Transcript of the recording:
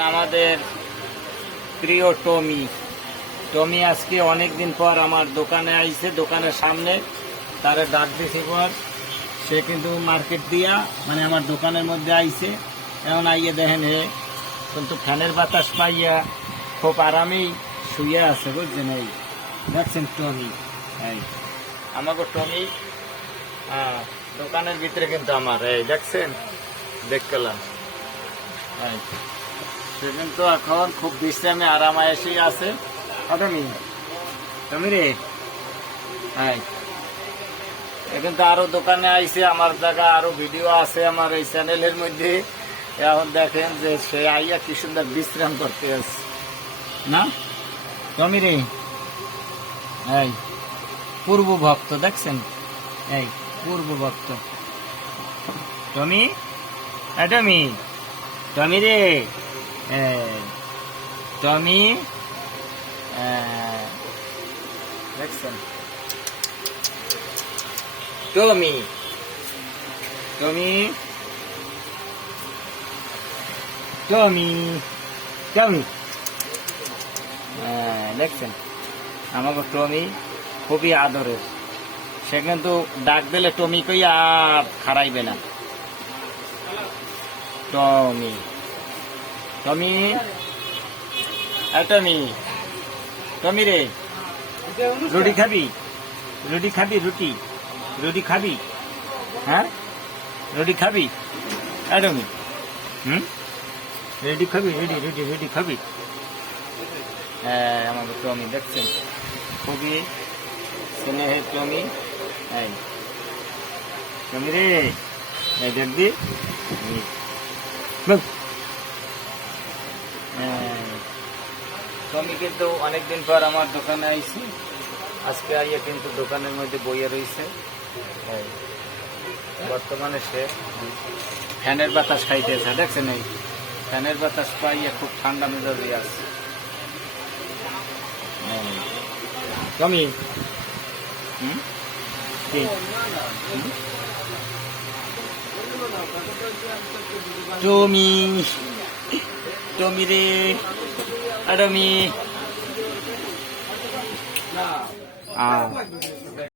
আমাদের প্রিয় টমি। টমি আজকে অনেক দিন পর আমার দোকানে আইছে, দোকানের সামনে। তারে ডাক দিছি পর, সে কিন্তু মার্কেট দিয়া মানে আমার দোকানের মধ্যে আইছে। এখন আইয়ে দেখেন হে, কিন্তু ফ্যানের বাতাস পাইয়া খুব আরামেই শুয়ে আছে, বুঝছেন এই? দেখছেন টমি? এই আমাকে টমি হ্যাঁ দোকানের ভিতরে কিন্তু আমার, এই দেখছেন? দেখলাম এই সে কিন্তু এখন খুব বিশ্রামে আরাম এসেই আছে। তুমি তুমি রে। হাই। এ কিন্তু আরও দোকানে আইছে আমার জায়গা আরও ভিডিও আছে আমার এই চ্যানেলের মধ্যে। এখন দেখেন যে সে আইয়া কি সুন্দর বিশ্রাম করতে আছে। না? তুমি রে। এই পূর্ব ভক্ত দেখছেন? এই পূর্ব ভক্ত টমি টমি টমি রে। Tommy Tommy Tommy Tommy Tommy. দেখছেন আমাকে টমি খুবই আদরের। সে কিন্তু ডাক দিলে টমি কই আর খারাইবে না। টমি। টমি টমি টমি রে রুটি খাবি রুটি খাবি রুটি রুটি খাবি হ্যাঁ রুটি খাবি টমি হুম রুটি খাবি রুটি রুটি রুটি খাবি হ্যাঁ আমাকে টমি দেখছেন? খুবই স্নেহের টমি এই টমি রে দেখবি। বল। টমি কিন্তু অনেকদিন পর আমার দোকানে আইছি। আজকে আইয়ে কিন্তু দোকানের মধ্যে বইয়ে রয়েছে বর্তমানে সে ফ্যানের বাতাস খাইতেছে দেখছেন এই? ফ্যানের বাতাস পাইয়ে খুব ঠান্ডা মেজাজে আছে। এই। টমি হুম? কি হুম? টমি টমি রে। আ, টমি আ